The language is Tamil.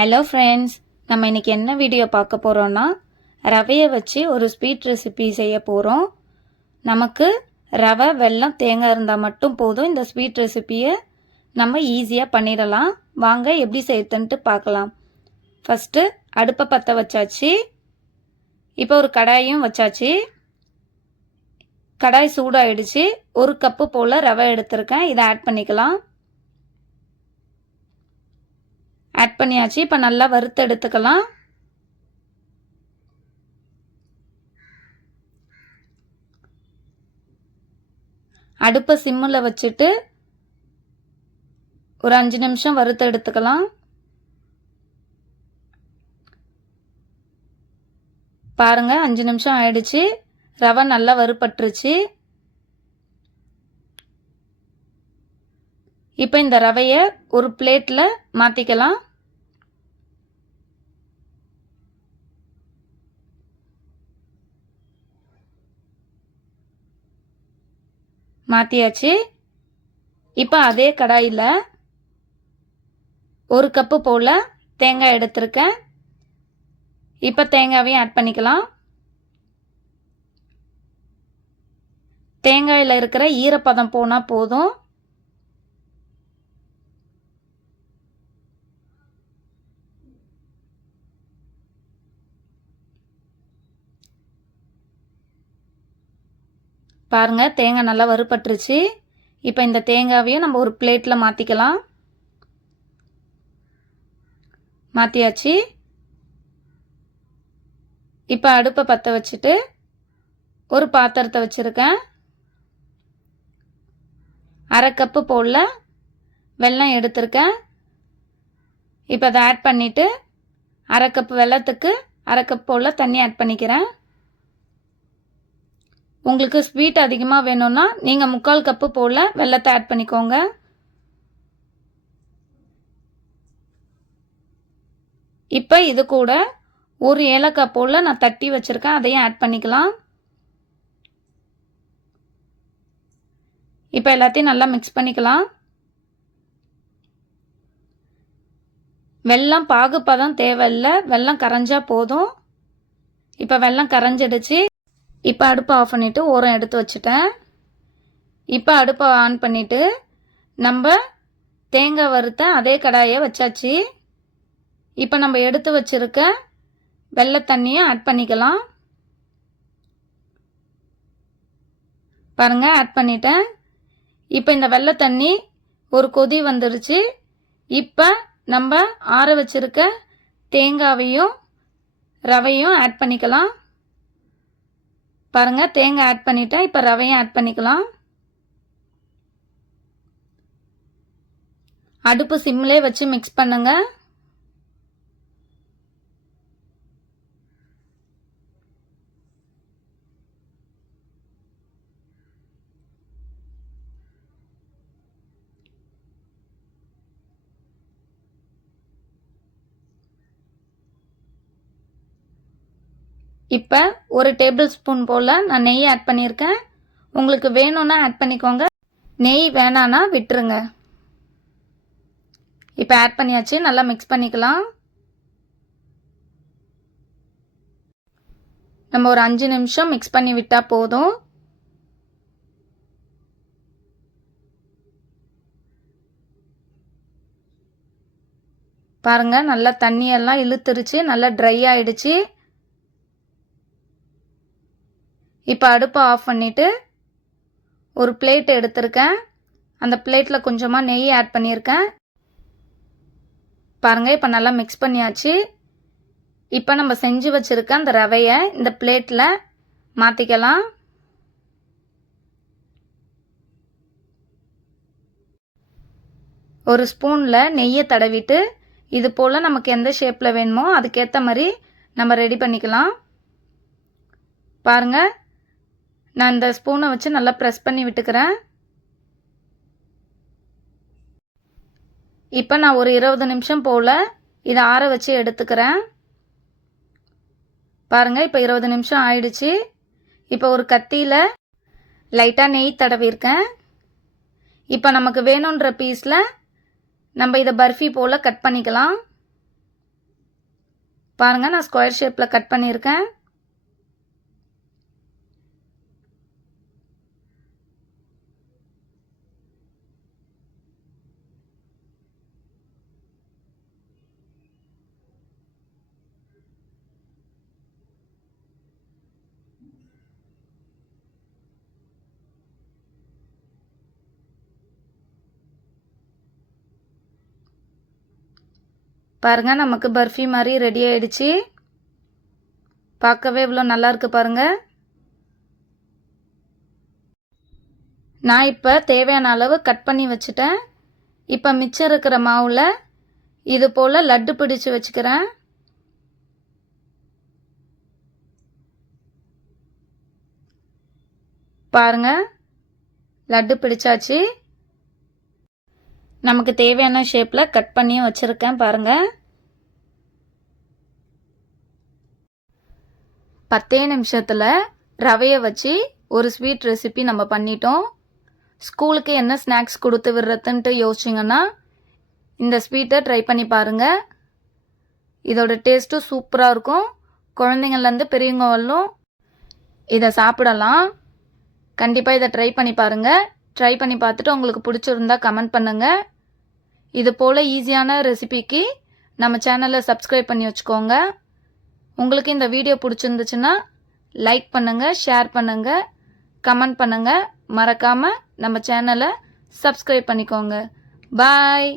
ஹலோ ஃப்ரெண்ட்ஸ், நம்ம இன்றைக்கி என்ன வீடியோ பார்க்க போகிறோன்னா ரவையை வச்சு ஒரு ஸ்வீட் ரெசிபி செய்ய போகிறோம். நமக்கு ரவை, வெல்லம், தேங்காய் இருந்தால் மட்டும் போதும். இந்த ஸ்வீட் ரெசிபியை நம்ம ஈஸியாக பண்ணிடலாம். வாங்க எப்படி செய்யறதுன்ட்டு பார்க்கலாம். ஃபஸ்ட்டு அடுப்பை பற்ற வச்சாச்சு. இப்போ ஒரு கடாயும் வச்சாச்சு. கடாய் சூடாயிடுச்சு. ஒரு கப்பு போல் ரவை எடுத்திருக்கேன். இதை ஆட் பண்ணிக்கலாம். ஆட் பண்ணியாச்சு. இப்போ நல்லா வறுத்து எடுத்துக்கலாம். அடுப்பை சிம்மில் வச்சுட்டு ஒரு 5 நிமிஷம் வறுத்து எடுத்துக்கலாம். பாருங்க, 5 நிமிஷம் ஆயிடுச்சு. ரவை நல்லா வறுபட்டுருச்சு. இப்போ இந்த ரவையை ஒரு பிளேட்டில் மாற்றிக்கலாம். மாற்றியாச்சு. இப்போ அதே கடாயில் ஒரு கப்பு போல் தேங்காய் எடுத்திருக்கேன். இப்போ தேங்காயையும் ஆட் பண்ணிக்கலாம். தேங்காயில் இருக்கிற ஈரப்பதம் போனால் போதும். பாருங்க, தேங்காய் நல்லா வறுபட்டுருச்சு. இப்போ இந்த தேங்காயையும் நம்ம ஒரு பிளேட்டில் மாற்றிக்கலாம். மாற்றியாச்சு. இப்போ அடுப்பை பற்ற வச்சுட்டு ஒரு பாத்திரத்தை வச்சுருக்கேன். அரை கப்பு போல் வெல்லம் எடுத்திருக்கேன். இப்போ அதை ஆட் பண்ணிவிட்டு அரை கப்பு வெல்லத்துக்கு அரை கப் போல் தண்ணி ஆட் பண்ணிக்கிறேன். உங்களுக்கு ஸ்வீட் அதிகமாக வேணும்னா நீங்கள் 3/4 கப்பு போல் வெல்லத்தை ஆட் பண்ணிக்கோங்க. இப்போ இது கூட ஒரு ஏலக்காய் போல் நான் தட்டி வச்சுருக்கேன். அதையும் ஆட் பண்ணிக்கலாம். இப்போ எல்லாத்தையும் நல்லா மிக்ஸ் பண்ணிக்கலாம். வெல்லம் பாகுப்பதம் தேவையில்லை, வெல்லம் கரைஞ்சா போதும். இப்போ வெல்லம் கரைஞ்சிடுச்சு. இப்போ அடுப்பை ஆஃப் பண்ணிவிட்டு ஓரம் எடுத்து வச்சுட்டேன். இப்போ அடுப்பை ஆன் பண்ணிவிட்டு நம்ம தேங்காய் வறுத்த அதே கடாயை வச்சாச்சு. இப்போ நம்ம எடுத்து வச்சுருக்க வெள்ளை தண்ணியை ஆட் பண்ணிக்கலாம். பாருங்கள், ஆட் பண்ணிட்டேன். இப்போ இந்த வெள்ளை தண்ணி ஒரு கொதி வந்துடுச்சு. இப்போ நம்ம ஆற வச்சுருக்க தேங்காவையும் ரவையும் ஆட் பண்ணிக்கலாம். பாருங்க, தேங்காய் ஆட் பண்ணிட்டேன். இப்போ ரவையும் ஆட் பண்ணிக்கலாம். அடுப்பு சிம்லே வச்சு மிக்ஸ் பண்ணுங்க. இப்போ ஒரு டேபிள் ஸ்பூன் போல் நான் நெய் ஆட் பண்ணியிருக்கேன். உங்களுக்கு வேணும்னா ஆட் பண்ணிக்கோங்க, நெய் வேணான்னா விட்டுருங்க. இப்போ ஆட் பண்ணியாச்சு. நல்லா மிக்ஸ் பண்ணிக்கலாம். நம்ம ஒரு 5 நிமிஷம் மிக்ஸ் பண்ணி விட்டால் போதும். பாருங்க, நல்லா தண்ணியெல்லாம் இழுத்துருச்சு, நல்லா ட்ரை ஆயிடுச்சு. இப்போ அடுப்பை ஆஃப் பண்ணிவிட்டு ஒரு பிளேட் எடுத்திருக்கேன். அந்த பிளேட்டில் கொஞ்சமாக நெய் ஆட் பண்ணியிருக்கேன். பாருங்கள், இப்போ நல்லா மிக்ஸ் பண்ணியாச்சு. இப்போ நம்ம செஞ்சு வச்சுருக்க அந்த ரவையை இந்த பிளேட்டில் மாற்றிக்கலாம். ஒரு ஸ்பூனில் நெய்யை தடவிட்டு இது போல் நமக்கு எந்த ஷேப்பில் வேணுமோ அதுக்கேற்ற மாதிரி நம்ம ரெடி பண்ணிக்கலாம். பாருங்கள், நான் இந்த ஸ்பூனை வச்சு நல்லா ப்ரெஸ் பண்ணி விட்டுக்கிறேன். இப்போ நான் ஒரு 20 நிமிஷம் போல் இதை ஆற வச்சு எடுத்துக்கிறேன். பாருங்கள், இப்போ 20 நிமிஷம் ஆயிடுச்சு. இப்போ ஒரு கத்தியில் லைட்டாக நெய் தடவிருக்கேன். இப்போ நமக்கு வேணுன்ற பீஸில் நம்ம இதை பர்ஃபி போல் கட் பண்ணிக்கலாம். பாருங்கள், நான் ஸ்கொயர் ஷேப்பில் கட் பண்ணியிருக்கேன். பாருங்கள், நமக்கு பர்ஃபி மாதிரி ரெடி ஆயிடுச்சு. பார்க்கவே இவ்வளோ நல்லா இருக்கு பாருங்கள். நான் இப்போ தேவையான அளவு கட் பண்ணி வச்சுட்டேன். இப்போ மிச்சம் இருக்கிற மாவில் இது போல் லட்டு பிடிச்சு வச்சுக்கிறேன். பாருங்கள், லட்டு பிடிச்சாச்சு. நமக்கு தேவையான ஷேப்பில் கட் பண்ணியும் வச்சுருக்கேன் பாருங்கள். 10 நிமிஷத்தில் ரவையை வச்சு ஒரு ஸ்வீட் ரெசிபி நம்ம பண்ணிட்டோம். ஸ்கூலுக்கு என்ன ஸ்நாக்ஸ் கொடுத்து விடுறதுன்ட்டு யோசிச்சிங்கன்னா இந்த ஸ்வீட்டை ட்ரை பண்ணி பாருங்கள். இதோட டேஸ்ட்டும் சூப்பராக இருக்கும். குழந்தைங்கள்லேருந்து பெரியவங்க வரலும் இதை சாப்பிடலாம். கண்டிப்பாக இதை ட்ரை பண்ணி பாருங்கள். ட்ரை பண்ணி பார்த்துட்டு உங்களுக்கு பிடிச்சிருந்தா கமெண்ட் பண்ணுங்கள். இது போல் ஈஸியான ரெசிபிக்கு நம்ம சேனலை சப்ஸ்கிரைப் பண்ணி வச்சுக்கோங்க. உங்களுக்கு இந்த வீடியோ பிடிச்சிருந்துச்சுன்னா லைக் பண்ணுங்கள், ஷேர் பண்ணுங்கள், கமெண்ட் பண்ணுங்கள். மறக்காமல் நம்ம சேனலை சப்ஸ்கிரைப் பண்ணிக்கோங்க. பாய்.